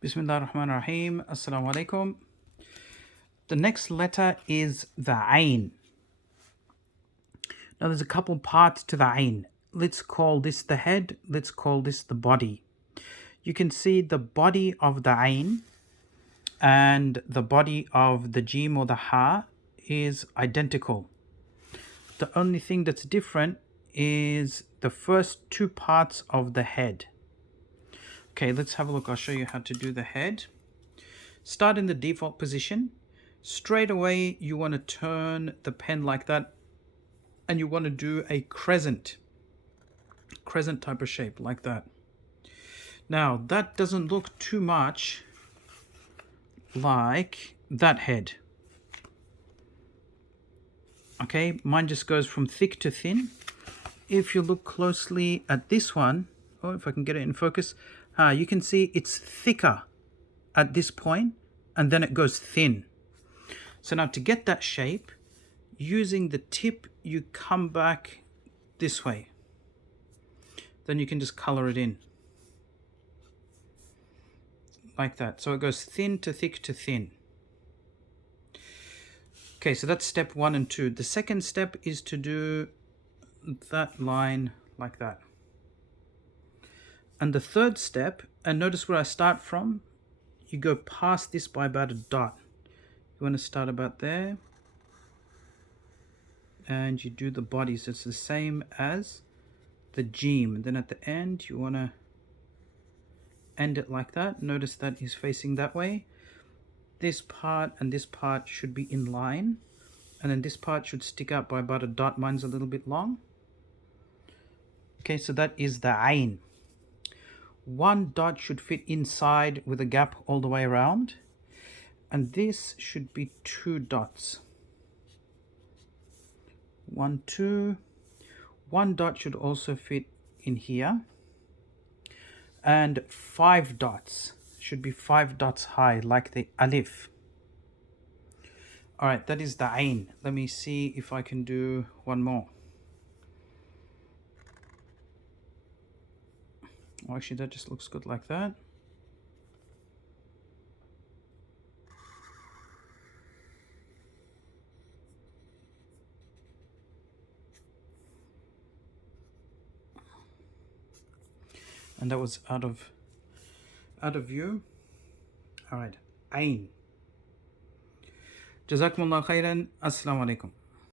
Bismillah ar-Rahman ar-Rahim. Assalamu alaikum. The next letter is the Ain. Now there's a couple parts to the Ain. Let's call this the head. Let's call this the body. You can see the body of the Ain and the body of the Jeem or the Ha is identical. The only thing that's different is the first two parts of the head. Okay, let's have a look. I'll show you how to do the head. Start in the default position. Straight away, you want to turn the pen like that, and you want to do a crescent type of shape like that. Now, that doesn't look too much like that head. Okay, mine just goes from thick to thin. If you look closely at this one, oh, if I can get it in focus, you can see it's thicker at this point, and then it goes thin. So now to get that shape, using the tip, you come back this way. Then you can just color it in. Like that. So it goes thin to thick to thin. Okay, so that's step 1 and 2. The second step is to do that line like that. And the third step, and notice where I start from, you go past this by about a dot. You want to start about there. And you do the body, so it's the same as the Jeem. And then at the end, you want to end it like that. Notice that is facing that way. This part and this part should be in line. And then this part should stick out by about a dot. Mine's a little bit long. Okay, so that is the Ain. One dot should fit inside with a gap all the way around. And this should be 2 dots. 1, 2. 1 dot should also fit in here. And 5 dots should be 5 dots high, like the Alif. Alright, that is the Ain. Let me see if I can do one more. Oh, actually, that just looks good like that. And that was out of view. All right, Ain. Jazakumullah khairan. Assalamu alaikum.